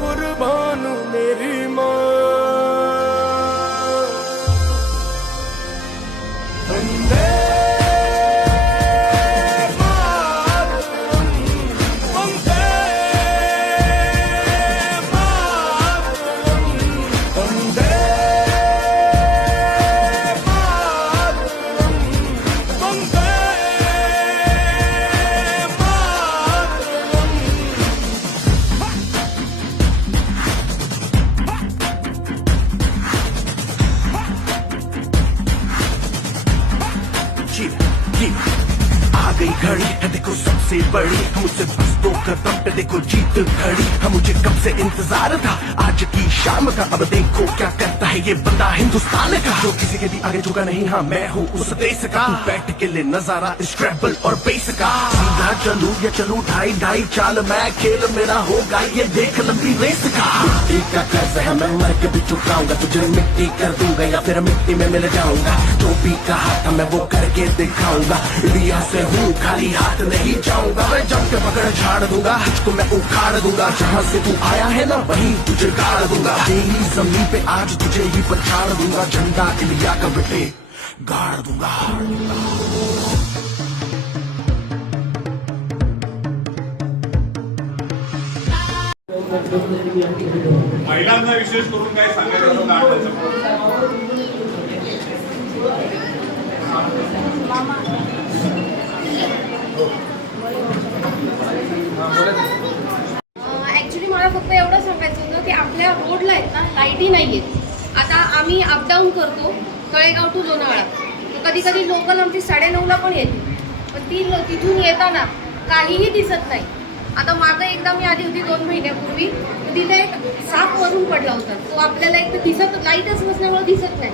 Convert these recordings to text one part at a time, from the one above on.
कुर्बान मेरी माँ। वंदे आ गई घड़ी है देखो सबसे बड़ी, मुझसे बस 2 कदम पे देखो जीत खड़ी है। मुझे कब से इंतजार था आज की शाम का, अब देखो क्या करता है ये बंदा हिंदुस्तान का, जो किसी के भी आगे झुका नहीं। हाँ मैं हूँ उस देश का, बैठ के ले नजारा इस ट्रैवल और बेस का। सीधा चलूं या चलूं ढाई ढाई चाल, मैं खेल मेरा होगा ये देख लंबी रेस का। मिट्टी का कर्ज है मैं मर के भी चुकाऊंगा, तुझे मिट्टी कर दूंगा या फिर मिट्टी में मिल जाऊंगा। जो भी कहा था मैं वो करके दिखाऊंगा, इंडिया से हूँ खाली हाथ नहीं जाऊंगा। मैं जम के पकड़ झाड़ दूंगा, तुझको मैं उखाड़ दूंगा। जहाँ से तू आया है ना वहीं तुझे गाड़ दूंगा। तेरी जमीन पे आज तुझे ही पछाड़ दूंगा, झंडा इंडिया का बेटे गाड़ दूंगा। महिलांना विशेष करून काय सांगायचं ॲक्च्युली मला फक्त एवढं सांगायचं होतं की आपल्या रोडला आहेत ना लाईटी नाही आहेत. आता आम्ही अपडाऊन करतो तळेगाव टू लोणावळा, कधी कधी लोकल आमची 9:30ला पण येते, पण ती तिथून येताना काहीही दिसत नाही. आता मागं एकदा मी आली होती 2 महिन्यापूर्वी, तर तिथे एक साप वरून पडला होता. तो आपल्याला एक तर दिसत लाईटच नसल्यामुळे दिसत नाही.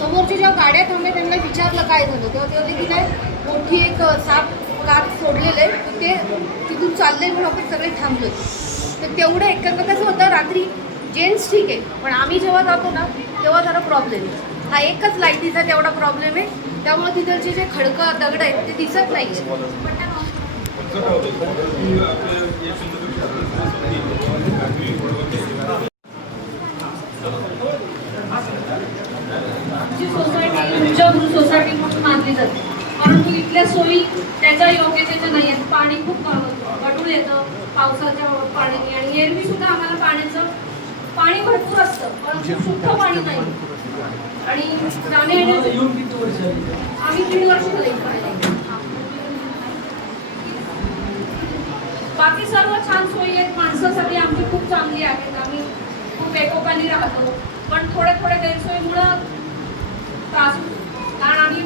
समोरच्या ज्या गाड्या थांबल्या त्यांना विचारलं काय झालं, तेव्हा ते होते की नाही मोठी एक साप कार सोडलेलं आहे, ते तिथून चाललंय म्हणून आपण सगळे थांबलो. तर तेवढं एक कसं होतं रात्री जेंट्स ठीक आहे, पण आम्ही जेव्हा जातो ना तेव्हा जरा प्रॉब्लेम आहे. हा एकच लाईटीचा तेवढा प्रॉब्लेम आहे, त्यामुळे तिथलचे जे खडकं दगड आहेत ते दिसत नाही. सोसायटी सोसायटी म्हणून मानली जाते, परंतु इथल्या सोयी त्याच्या योग्यतेच्या नाही आहेत. पाणी खूप गढूळ येतं पावसाच्या पाण्याने, आणि एरवी सुद्धा आम्हाला पाणी भरपूर असतं, परंतु शुद्ध पाणी नाही. आणि जाणे आम्ही 3 वर्ष झाले. बाकी सर्व छान सोयी आहेत, माणसासाठी आमची खूप चांगली आहेत, आम्ही खूप एकोप्याने राहतो. पण थोड्या गैरसोयीमुळं त्रास होतो, कारण आम्ही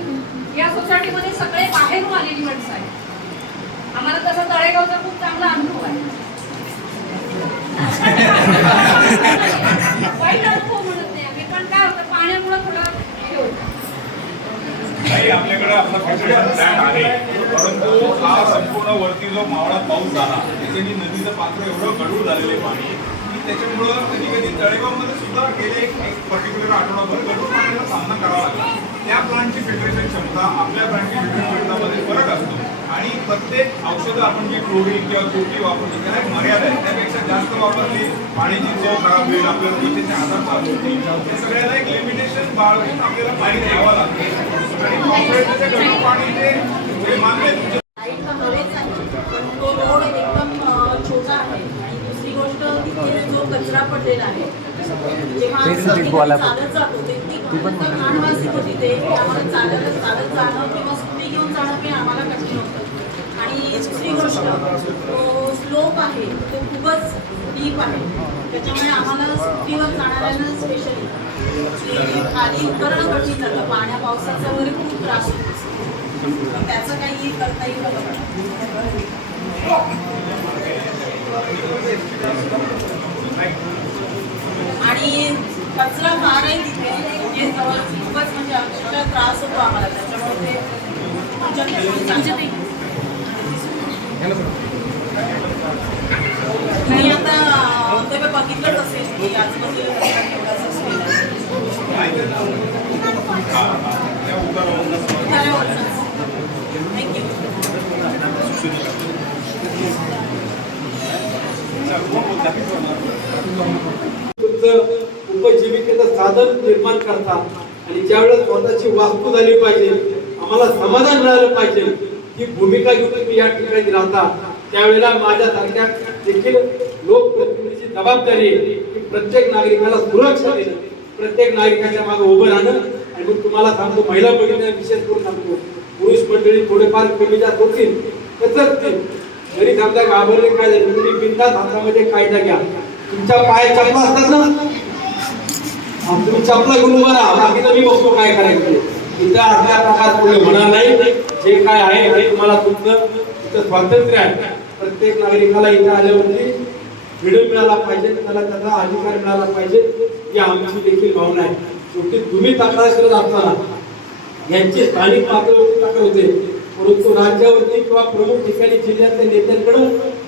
या सोसायटीमध्ये सगळे बाहेरून आलेली माणसं आहेत. आम्हाला तसा तळेगावचा खूप चांगला अनुभव आहे. वाईट अनुभव म्हणत नाही आम्ही, पण काय होतं पाण्यामुळे थोडं हे होतं. आपल्याकडे आपला फिल्ट्रेशन प्लॅन आहे, परंतु हा संपूर्ण वरती जो मावळा पाऊस झाला त्याच्यानी नदीचं पात्र एवढं गढूळ झालेलं आहे पाणी की त्याच्यामुळं कधी कधी तळेगावमध्ये सुद्धा गेले एक पर्टिक्युलर आठवडाभर गढूळ पाण्याचा सामना करावा लागला. त्या प्लांटची फिल्ट्रेशन क्षमता आपल्या प्लांटची फिल्ट्रेशन क्षमतामध्ये फरक असतो, आणि प्रत्येक औषधं आपण जी क्लोरीन किंवा कोटी वापरतो त्याला एक मर्यादा आहे. त्यापेक्षा जास्त वापरली पाण्याची चव खराब होईल, आपल्याला त्वचेचे आजार चालू होतील. या सगळ्याला एक लिमिटेशन बाळगून आपल्याला पाणी द्यावं लागते. आणि पावसाळ्याचं गढूळ पाणी ते मानले तो रोड एकदम छोटा आहे. आणि दुसरी गोष्ट तिथे जो कचरा पडलेला आहे, जेव्हा चालत जातो ते घाण वास येतो तिथे, आम्हाला चालत जाणं किंवा स्कूटी घेऊन जाणं हे आम्हाला कठीण होतं. आणि दुसरी गोष्ट तो स्लोप आहे तो खूपच डीप आहे, त्याच्यामुळे आम्हाला स्कूटीवर जाणाऱ्यांना स्पेशली खाली उतरणं कठीण झालं. पाण्या पावसाचा वगैरे खूप त्रास होतो, त्याचं काही करता येईल का? आणि कचरा फार आहे तिथे, म्हणजे खूपच म्हणजे अक्षरशः त्रास होतो आम्हाला. त्याच्यामुळे तुम्ही आता ते बघितलंच असेल की आजूबाजूला थँक्यू. तुमचं उपजीविकेचं साधन निर्माण करता आणि ज्यावेळेस स्वतःची वास्तू झाली पाहिजे, आम्हाला समाधान मिळालं पाहिजे, ही भूमिका घेऊन तुम्ही या ठिकाणी राहता, त्यावेळेला माझ्यासारख्या देखील लोकप्रतिनिधीची जबाबदारी आहे की प्रत्येक नागरिकाला सुरक्षा देणं, प्रत्येक नागरिकाच्या मागे उभं राहणं. आणि मग तुम्हाला सांगतो, महिला भगिनी विशेष करून सांगतो, पुरुष मंडळी थोडेफार कमी जास्त होतील तसंच ते जरी समजा घाबरले काय झाले, तुम्ही बिनधास्त हातामध्ये कायदा घ्या. तुमच्या पाया चपला असतात ना, तुम्ही चपला घेऊन उभा राहा, बाकी तर मी बघतो काय करायचं. इथं आपल्या प्रकार पुढे होणार नाही. जे काय आहे ते तुम्हाला तुमचं इथं स्वातंत्र्य आहे. प्रत्येक नागरिकाला इथं आल्यावरती फ्रीडम मिळाला पाहिजे, त्याला त्याचा अधिकार मिळाला पाहिजे, ही आमची देखील भावना आहे. शेवटी तुम्ही तक्रार करत असताना यांची स्थानिक पातळीवरती तक्रार होते, परंतु राज्यावरती किंवा प्रमुख ठिकाणी जिल्ह्यातल्या नेत्यांकडे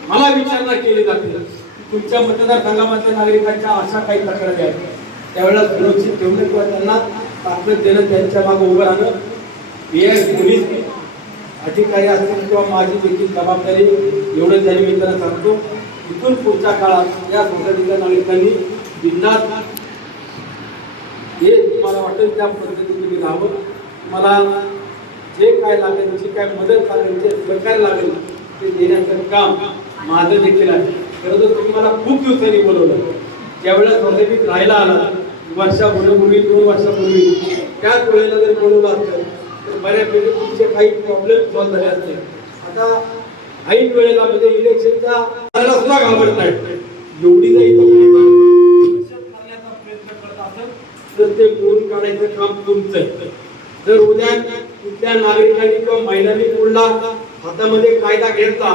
मला विचारणा केली जाते. तुमच्या मतदारसंघामधल्या नागरिकांच्या अशा काही तक्रारी आहेत, त्यावेळेला सुरक्षित ठेवणं किंवा त्यांना ताकद देणं, त्यांच्या मागे उभं राहणं हे पोलीस अधिकारी असतील किंवा माझी देखील जबाबदारी. एवढं त्यांनी मी त्यांना सांगतो. इथून पुढच्या काळात या सोसायटीच्या नागरिकांनी बिनधास्त हे तुम्हाला वाटेल त्या पद्धतीने तुम्ही राहावं. तुम्हाला जे काय लागेल, जी काय मदत लागेल, जे सहकार्य लागेल ते देण्याचं काम माझं देखील आहे. खरं तर तुम्ही मला खूप दिवसांनी बोलवलं, ज्यावेळेला सोसायटीत राहायला आला वर्षापूर्वी 2 वर्षापूर्वी, त्याच वेळेला जर बोलवलं असतं तर बऱ्यापैकी तुमचे काही प्रॉब्लेम सॉल्व्ह झाले असते. आता ऐन वेळेला म्हणजे इलेक्शनचा सुद्धा घाबरत नाही. एवढी जरी करण्याचा प्रयत्न करत असेल तर ते मोडून काढायचं काम तुमचं आहे. जर उद्या कुठल्या नागरिकांनी किंवा महिलांनी पुढला हातामध्ये कायदा घेतला,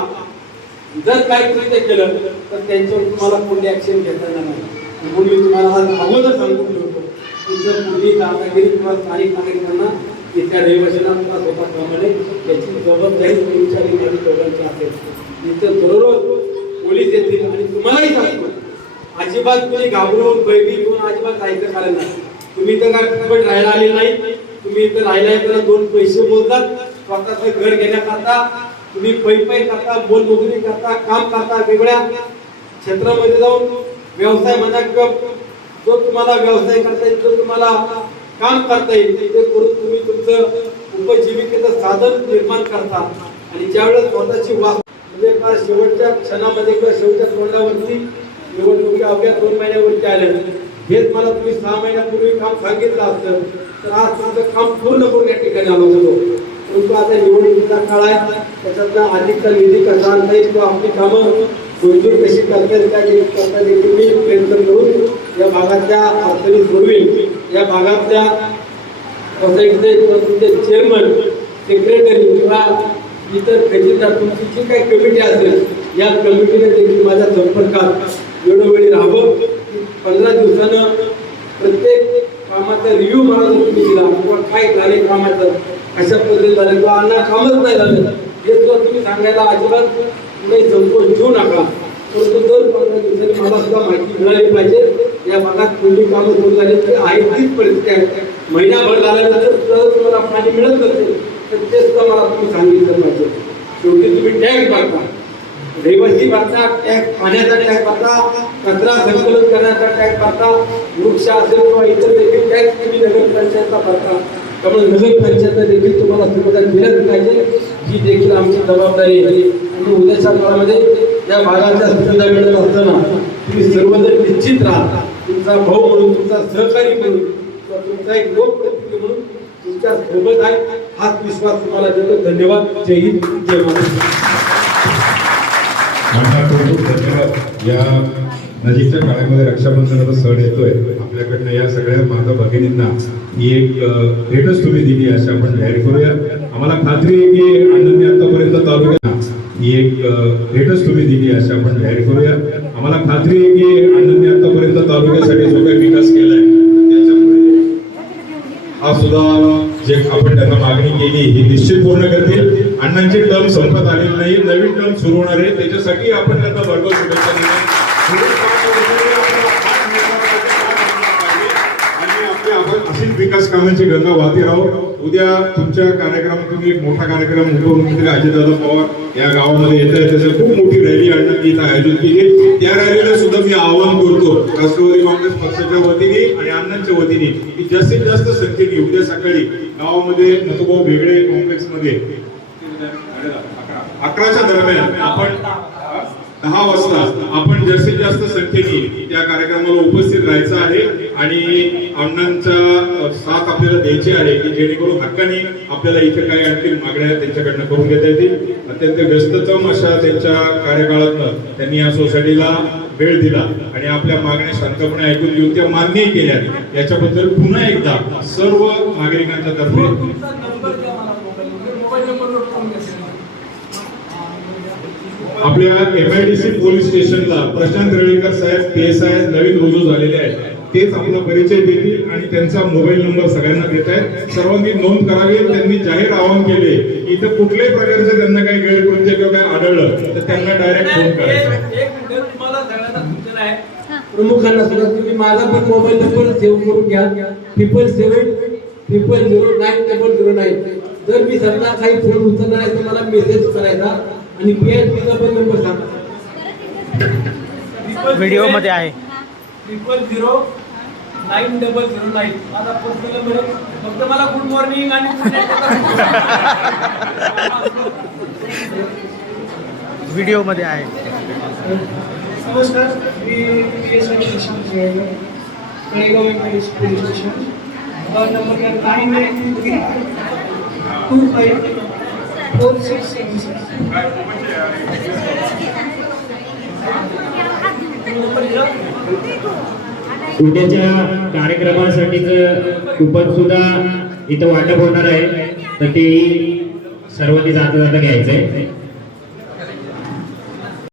जर काही कृत्य केलं तर त्यांच्यावर तुम्हाला कोणती ऍक्शन घेता येणार नाही. म्हणून मी तुम्हाला आज अगोदर सांगून ठेवतो, तुमचं पूर्वी दादागिरी किंवा स्थानिक नागरिकांना इथल्या रहिवाशांना किंवा स्वतः कामाने याची जबाबदारी तुमच्या विरोधी दोघांची असेल. इथं दररोज पोलीस येतील आणि तुम्हालाही सांगतो, अजिबात तुम्ही घाबरून भयभीत होऊन अजिबात जायचं कारण नाही. तुम्ही इथं काय फुकट राहायला आले नाही. तुम्ही इथं राहिला आहे तर 2 पैसे बोलतात. स्वतःचं घर घेण्याकरता तुम्ही पै करता, मोलमजुरी करता, काम करता, वेगळ्या क्षेत्रामध्ये जाऊन व्यवसाय म्हणा किंवा जो तुम्हाला व्यवसाय करता येईल, जो तुम्हाला काम करता येईल ते करून तुम्ही तुमचं उपजीविकेचं साधन निर्माण करता. आणि ज्यावेळेस स्वतःची म्हणजे फार शेवटच्या क्षणामध्ये किंवा शेवटच्या तोंडावरती निवडणुकी अवघ्या 2 महिन्यावरती आले, हेच मला तुम्ही 6 महिन्यापूर्वी काम सांगितलं असतं तर आज तुमचं काम पूर्ण या ठिकाणी आलं होतं. परंतु आता निवडणुकीचा काळ आहे, त्याच्यातला अधिकचा निधी कसा आणता येईल किंवा आपली कामं मंजूर कशी करता देखील मी प्रयत्न करून या भागातल्या अडचणी सोडवेल. या भागातल्या सोसायटीचे चेअरमन, सेक्रेटरी किंवा इतर खजिनदार तुमची जी काही कमिटी असेल, या कमिटीने देखील माझ्या संपर्कात वेळोवेळी राहावं. 15 दिवसानं प्रत्येक कामाचा रिव्ह्यू मला जर तुम्ही दिला किंवा काय झाले कामाचं, कशा पद्धतीने झालं किंवा अन्ना कामच नाही झालं, हे सुद्धा तुम्ही सांगायला अजिबात तुम्ही संकोच घेऊ नका. परंतु दर 15 दिवसांनी मला सुद्धा माहिती मिळाली पाहिजे. या भागात कोणती कामं सुरू झाली तरी आहे तीच परिस्थिती आहे. महिनाभर झाल्यानंतर सुद्धा तुम्हाला पाणी मिळत नसेल तर ते सुद्धा मला तुम्ही सांगितलं पाहिजे. शेवटी तुम्ही टॅक्स भरता, रहिवासी भरता, टॅक्स पाण्याचा टॅक्स भरता, कचरा संकलन करण्याचा टॅक्स भरता, वृक्ष असेल किंवा इतर देखील टॅक्स तुम्ही नगरपंचायतचा भरता. त्यामुळे नगरपंचायतला देखील तुम्हाला सुविधा दिल्याच पाहिजे, ही देखील आमची जबाबदारी आहे. आणि उद्याच्या काळामध्ये या भागाच्या सुविधा मिळत असताना तुम्ही सर्वजण निश्चित राहा. तुमचा भाऊ म्हणून, तुमचा सहकारी म्हणून किंवा तुमचा एक लोकप्रतिनिधी म्हणून तुमच्या सोबत आहे, हाच विश्वास तुम्हाला देतो. धन्यवाद. जय हिंद, जय महाराष्ट्र. खूप धन्यवाद. या नजीकच्या काळामध्ये रक्षाबंधनाचा सण येतोय, आपल्याकडनं या सगळ्या माता भगिनींना ही एक भेटच तुम्ही दिली अशी आपण जाहीर करूया. आम्हाला खात्री आहे की अण्णांनी आतापर्यंत तालुक्यात ही एक भेटच तुम्ही दिली अशी आपण जाहीर करूया. आम्हाला खात्री आहे की अण्णांनी आतापर्यंत तालुक्यासाठी जो काही विकास केलाय त्याच्यामुळे हा सुद्धा जे आपण त्यांना मागणी केली ही निश्चित पूर्ण करतील. अण्णांची टर्म संपत आलेली नाही, नवीन टर्म सुरू होणार आहे, त्याच्यासाठी आपण त्यांना भरघोस शुभेच्छा देणार. आणि आपले आपण असेच विकास कामाची गंगा वाहती राहो. उद्या तुमच्या कार्यक्रमात तुम्ही एक मोठा कार्यक्रम उपमुख्यमंत्री अजितदादा पवार या गावामध्ये येत आहे, त्याचं खूप मोठी रॅली अण्णांनी इथं आयोजित केली. त्या रॅलीला सुद्धा मी आवाहन करतो राष्ट्रवादी काँग्रेस पक्षाच्या वतीने आणि अण्णांच्या वतीने की जास्तीत जास्त संख्येने उद्या सकाळी गावामध्ये नथुभाऊ भेगडे कॉम्प्लेक्स मध्ये 11च्या दरम्यान आपण 10 वाजता आपण जास्तीत जास्त संख्येने त्या कार्यक्रमाला उपस्थित राहायचं आहे आणि अण्णांचा साथ आपल्याला द्यायची आहे की जेणेकरून हक्काने आपल्याला इथे काही आणखी मागण्या त्यांच्याकडनं करून घेता येतील. अत्यंत व्यस्ततम अशा त्यांच्या कार्यकाळातनं त्यांनी या सोसायटीला वेळ दिला आणि आपल्या मागण्या शांतपणे ऐकून घेऊन त्या मान्यही केल्या. याच्याबद्दल पुन्हा एकदा सर्व नागरिकांच्या तर्फे आपल्या MIDC पोलीस स्टेशनला प्रशांत रेळेकर साहेब PSI नवीन रुजू झालेले आहेत. तेच आपला परिचय देतील आणि त्यांचा मोबाईल नंबर सगळ्यांना देत आहेत. सर्वांनी नोंद करावी. त्यांनी जाहीर आवाहन केले की इथं कुठल्याही प्रकारचं त्यांना काही गैरकृत्य किंवा काही आढळलं तर त्यांना डायरेक्ट फोन करायचा. तुम्हाला सगळ्यांना सूचना आहे, प्रमुखांना सुद्धा तुम्ही माझा पण मोबाईल नंबर सेव्ह करून घ्या 777000909. जर मी समजा काही फोन उचलणार आहे तर मला मेसेज करायचा आणि PSPचा पण नंबर सांगा. व्हिडिओ मध्ये आहे 000909 माझा पर्सनल नंबर आहे. फक्त मला गुड मॉर्निंग आणि व्हिडिओ मध्ये आहे. नमस्कार, मी PSI Prashant Relekar, Talegaon police station. Number 99254676. उद्याच्या कार्यक्रमासाठीचं कुपन सुद्धा इथं वाटप होणार आहे, तर ते सर्वांनी जाता जाता घ्यायचंय.